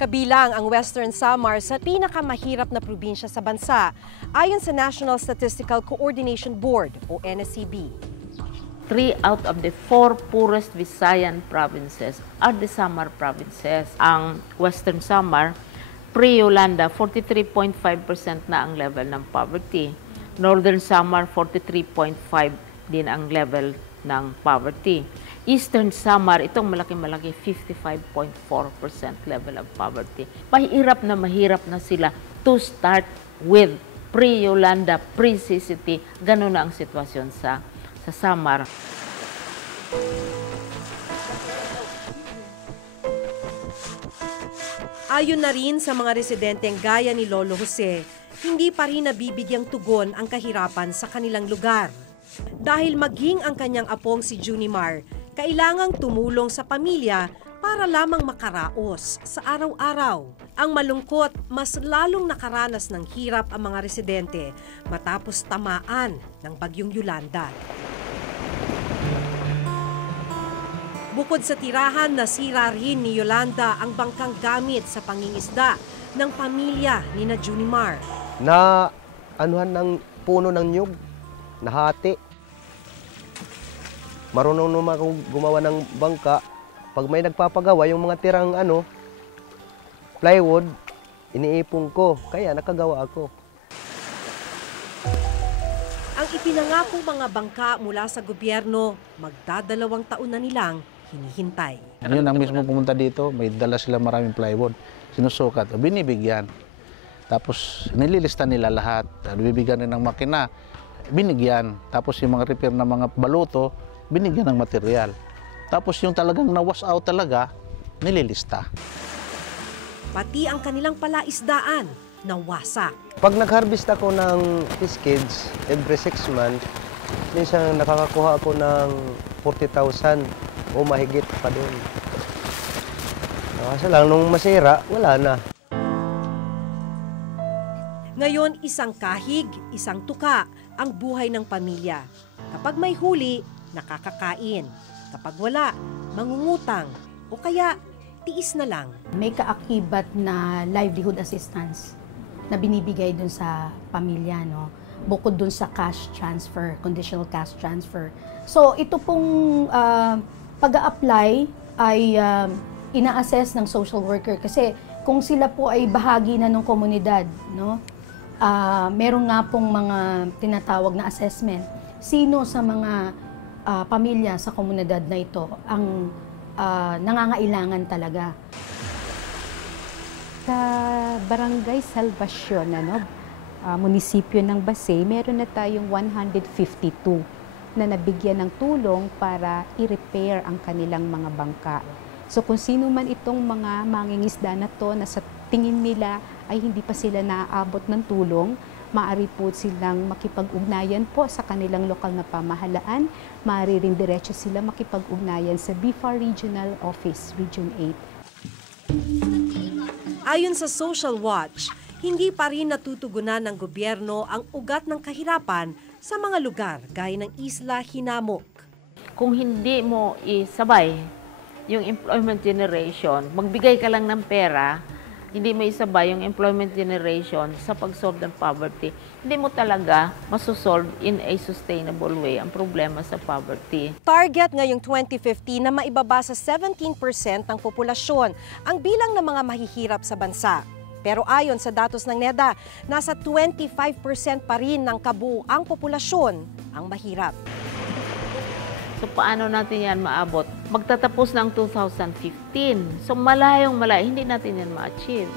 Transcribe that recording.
Kabilang ang Western Samar sa pinakamahirap na probinsya sa bansa, ayon sa National Statistical Coordination Board o NSCB. 3 out of the 4 poorest Visayan provinces are the Samar provinces. Ang Western Samar, pre-Yolanda, 43.5% na ang level ng poverty. Northern Samar, 43.5% din ang level ng poverty. Eastern Samar, itong malaki-malaki, 55.4% level of poverty. Mahirap na sila to start with pre-Yolanda, pre-CCT. Ganun na ang sitwasyon sa Samar. Ayon na rin sa mga residenteng gaya ni Lolo Jose, hindi pa rin nabibigyang tugon ang kahirapan sa kanilang lugar. Dahil maging ang kanyang apong si Junimar, kailangang tumulong sa pamilya para lamang makaraos sa araw-araw. Ang malungkot, mas lalong nakaranas ng hirap ang mga residente matapos tamaan ng bagyong Yolanda. Bukod sa tirahan, nasira rin ni Yolanda ang bangkang gamit sa pangingisda ng pamilya ni na Junimar. Na anuhan ng puno ng nyug, nahati. Marunong naman ako gumawa ng bangka. Pag may nagpapagawa, yung mga tirang plywood, iniipon ko. Kaya nakagawa ako. Ang ipinangakong mga bangka mula sa gobyerno, magdadalawang taon na nilang hinihintay. Yun ang mismo pumunta dito, may dala sila maraming plywood. Sinusukat, binibigyan. Tapos nililista nila lahat. Bibigyan rin ng makina, binigyan. Tapos yung mga repair na mga baluto, binigyan ng material. Tapos yung talagang na-wash out talaga, nililista. Pati ang kanilang palaisdaan, nawasak. Pag nag-harvest ako ng fish every 6 months, minsan nakakakuha ako ng 40,000 o mahigit pa din. Kasi lang, nung masira, wala na. Ngayon, isang kahig, isang tuka ang buhay ng pamilya. Kapag may huli, nakakakain. Kapag wala, mangungutang o kaya tiis na lang. May kaakibat na livelihood assistance na binibigay dun sa pamilya, no? Bukod dun sa cash transfer, conditional cash transfer. So ito pong pag-a-apply ay ina-assess ng social worker kasi kung sila po ay bahagi na ng komunidad, no? Meron nga pong mga tinatawag na assessment. Sino sa mga pamilya sa komunidad na ito ang nangangailangan talaga. Sa Barangay Salvacion, munisipyo ng Basay, meron na tayong 152 na nabigyan ng tulong para i-repair ang kanilang mga bangka. So kung sino man itong mga mangingisda na to na sa tingin nila ay hindi pa sila naaabot ng tulong, maaari po silang makipag-ugnayan po sa kanilang lokal na pamahalaan. Maaari rin diretso sila makipag-ugnayan sa BIFAR Regional Office, Region 8. Ayon sa Social Watch, hindi pa rin natutugunan ng gobyerno ang ugat ng kahirapan sa mga lugar gaya ng Isla Hinamok. Kung hindi mo isabay yung employment generation, magbigay ka lang ng pera, hindi mo isabay yung employment generation sa pag-solve ng poverty, hindi mo talaga masosolve in a sustainable way ang problema sa poverty. Target ngayong 2050 na maibaba sa 17% ng populasyon ang bilang ng mga mahihirap sa bansa. Pero ayon sa datos ng NEDA, nasa 25% pa rin ng kabuuang populasyon ang mahirap. So paano natin yan maabot? Magtatapos ng 2015. So malayong malayo, hindi natin yan ma-achieve.